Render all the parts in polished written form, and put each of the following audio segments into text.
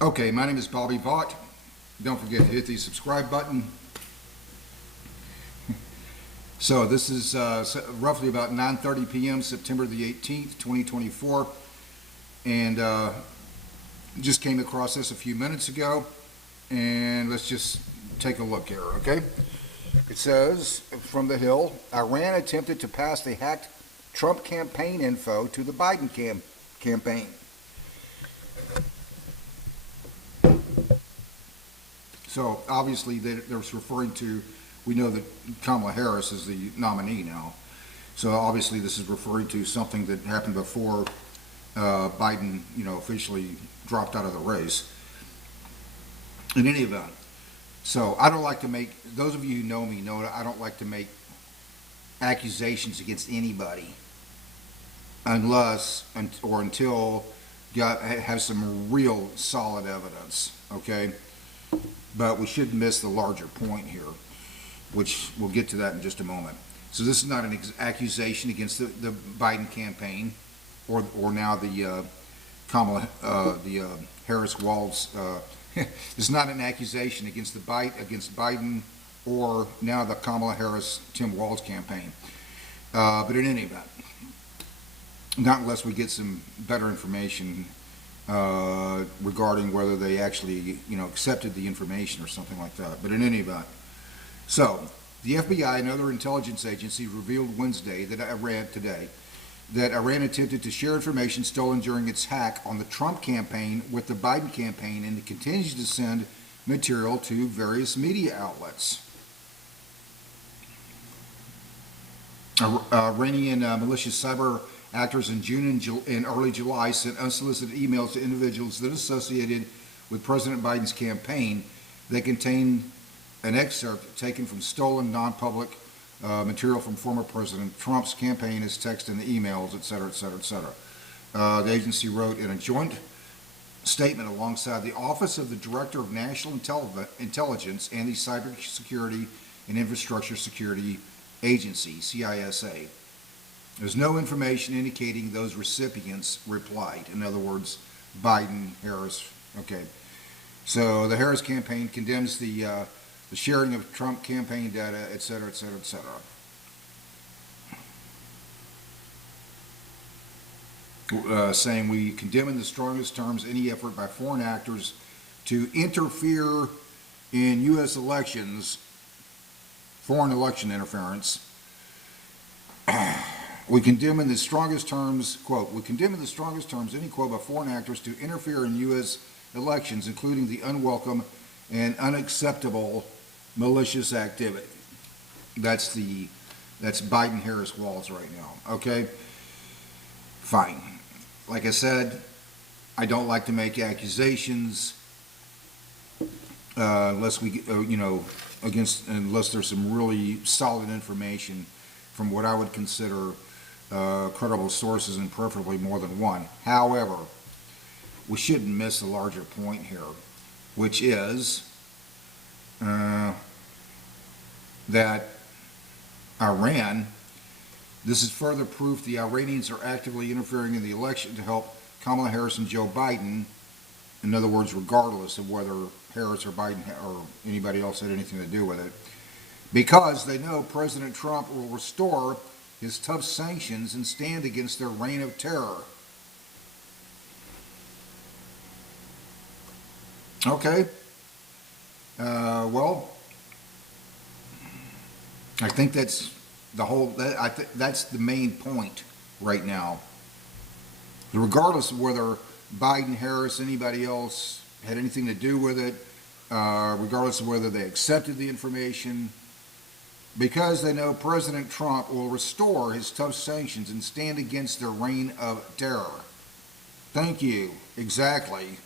Okay, my name is Bobby Vaught. Don't forget to hit the subscribe button. So this is roughly about 9:30 p.m. September the 18th, 2024, and just came across this a few minutes ago, and let's just take a look here, okay? It says, from the Hill, Iran attempted to pass the hacked Trump campaign info to the Biden campaign. So obviously they're referring to, we know that Kamala Harris is the nominee now. So obviously this is referring to something that happened before Biden, officially dropped out of the race. In any event, so I don't like to make, those of you who know me know that I don't like to make accusations against anybody unless or until you have some real solid evidence, okay? But we shouldn't miss the larger point here, which we'll get to that in just a moment. So this is not an accusation against the Biden campaign or now the Harris-Walz. It's not an accusation against Biden or now the Kamala Harris-Tim Walz campaign. But in any event, not unless we get some better information regarding whether they actually, accepted the information or something like that. But in any event, so the FBI and other intelligence agencies revealed Wednesday that Iran attempted to share information stolen during its hack on the Trump campaign with the Biden campaign, and it continues to send material to various media outlets. Iranian malicious cyber actors in June and early July sent unsolicited emails to individuals that associated with President Biden's campaign that contained an excerpt taken from stolen non-public material from former President Trump's campaign as text and emails, et cetera, et cetera, et cetera. The agency wrote in a joint statement alongside the Office of the Director of National Intelligence and the Cybersecurity and Infrastructure Security Agency, CISA. There's no information indicating those recipients replied. In other words, Biden, Harris. Okay. So the Harris campaign condemns the sharing of Trump campaign data, et cetera, et cetera, et cetera. Saying we condemn in the strongest terms any effort by foreign actors to interfere in U.S. elections, foreign election interference. We condemn in the strongest terms, quote, we condemn in the strongest terms any, quote, by foreign actors to interfere in U.S. elections, including the unwelcome and unacceptable malicious activity. That's Biden, Harris, Walz right now, okay? Fine. Like I said, I don't like to make accusations unless we, unless there's some really solid information from what I would consider credible sources, and preferably more than one. However, we shouldn't miss the larger point here, which is that Iran, this is further proof the Iranians are actively interfering in the election to help Kamala Harris and Joe Biden. In other words, regardless of whether Harris or Biden or anybody else had anything to do with it, because they know President Trump will restore his tough sanctions and stand against their reign of terror. Okay. Well, I think that's the whole. That's the main point right now. Regardless of whether Biden, Harris, anybody else had anything to do with it, regardless of whether they accepted the information, because they know President Trump will restore his tough sanctions and stand against their reign of terror. Thank you. Exactly.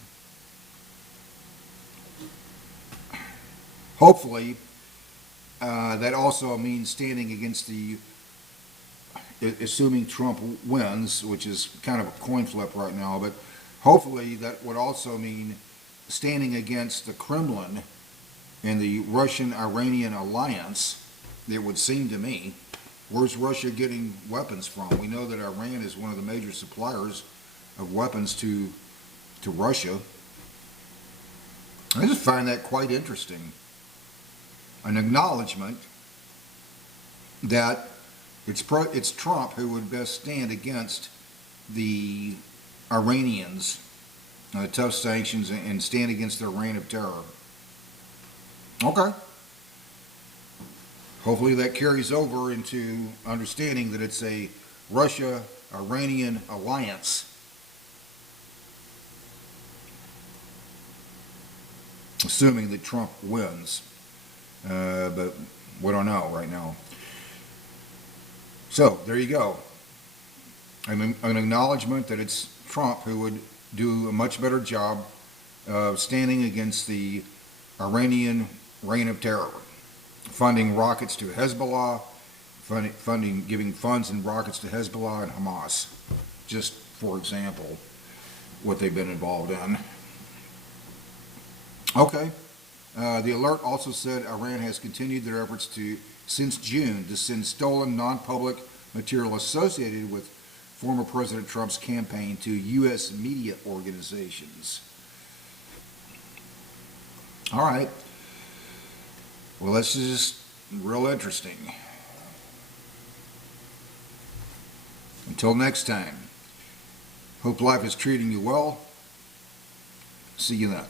Hopefully, that also means standing against assuming Trump wins, which is kind of a coin flip right now, but hopefully that would also mean standing against the Kremlin and the Russian-Iranian alliance. It would seem to me. Where's Russia getting weapons from? We know that Iran is one of the major suppliers of weapons to Russia. I just find that quite interesting. An acknowledgement that it's Trump who would best stand against the Iranians, tough sanctions, and stand against their reign of terror. Okay. Hopefully that carries over into understanding that it's a Russia-Iranian alliance. Assuming that Trump wins. But we don't know right now. So, there you go. An acknowledgement that it's Trump who would do a much better job of standing against the Iranian reign of terror. Funding rockets to Hezbollah, giving funds and rockets to Hezbollah and Hamas. Just for example, what they've been involved in. Okay. The alert also said Iran has continued their efforts since June to send stolen non-public material associated with former President Trump's campaign to U.S. media organizations. All right. Well, this is just real interesting. Until next time, hope life is treating you well. See you then.